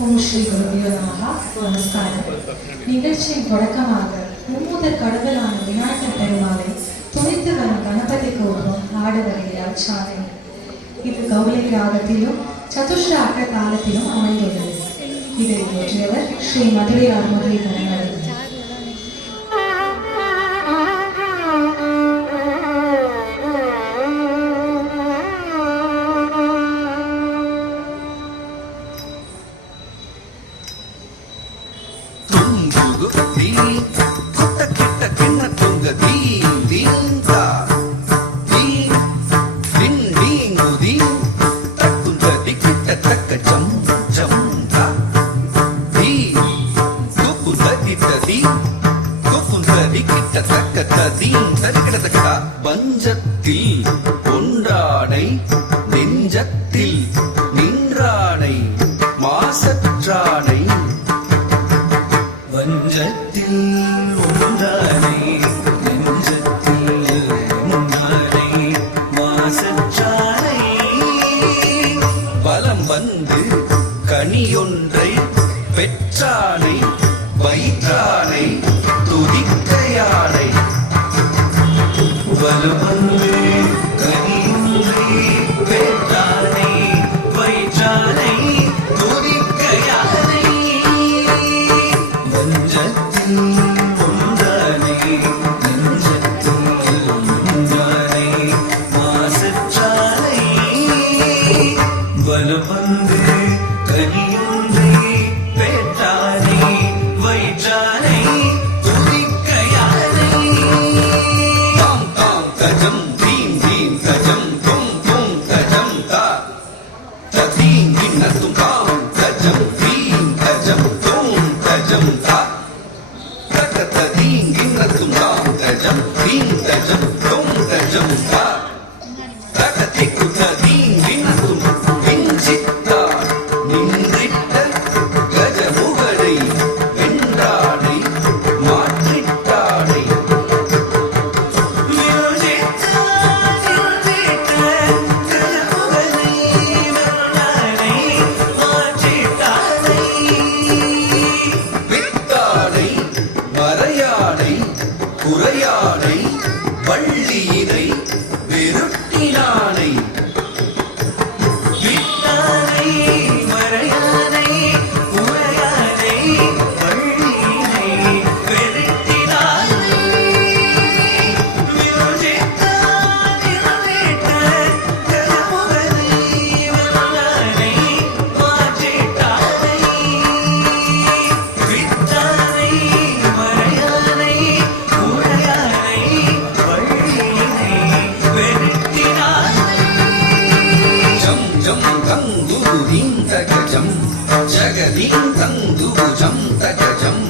ஓம் ஸ்ரீ குருபியோ நமஹ. நமஸ்காரம். நிகழ்ச்சியின் தொடக்கமாக மும்மூதர் கடவுளான விநாயகர் பெருமாளை துணைத்து வரும் கணபதி கோபுரம் ஆடவரையால் சாலை. இது கௌளை ராகத்திலும் சதுஷ்ராக தாளத்திலும் அமைந்துள்ளது. இதை இயற்றியவர் ஸ்ரீ மதுரையார் முரளிதரன். பஞ்சத்தில் ஒன்றானை நெஞ்சத்தில் நின்றானை மாசற்றானை வஞ்சத்தில் ஒன்றானை நெஞ்சத்தில் நின்றானை மாசற்றானை பலம் வந்து கனியொன்றை பெற்றானை வைத்தானை துதிக்கையானை வலுவந்து கனியொன்றை பெற்றானை வைத்தானை துதிக்கையானை வஞ்சத்தில் ஒன்றானை நெஞ்சத்தில் நின்றானை மாசற்றானை வலுவந்து கனியொன்றை பெற்றானை வைத்தானை துதிக்கையானை தாம் தாம் கஜம் தீம் தீம் கஜம் தும் தும் கஜம் தா தீம் கிண்ணத்தும் தாம் கஜம் தீம் கஜம் தும் கஜம் தா தக தீம் கிண்ணத்தும் தாம் கஜம் தீம் கஜம் தும் கஜம் தா தக திக்கு தீம் கிண்ணத்தும் விஞ்சித்தா நின்றிட்ட கஜமுகடை வென்றானை மாற்றிட்டானை வித்தானை மறையானை குறையானை வள்ளியினை வெருட்டினானை வித்தானை மறையானை குறையானை வள்ளியினை வெருட்டினானை ஜகதீம் தங்குஜம் தகஜம்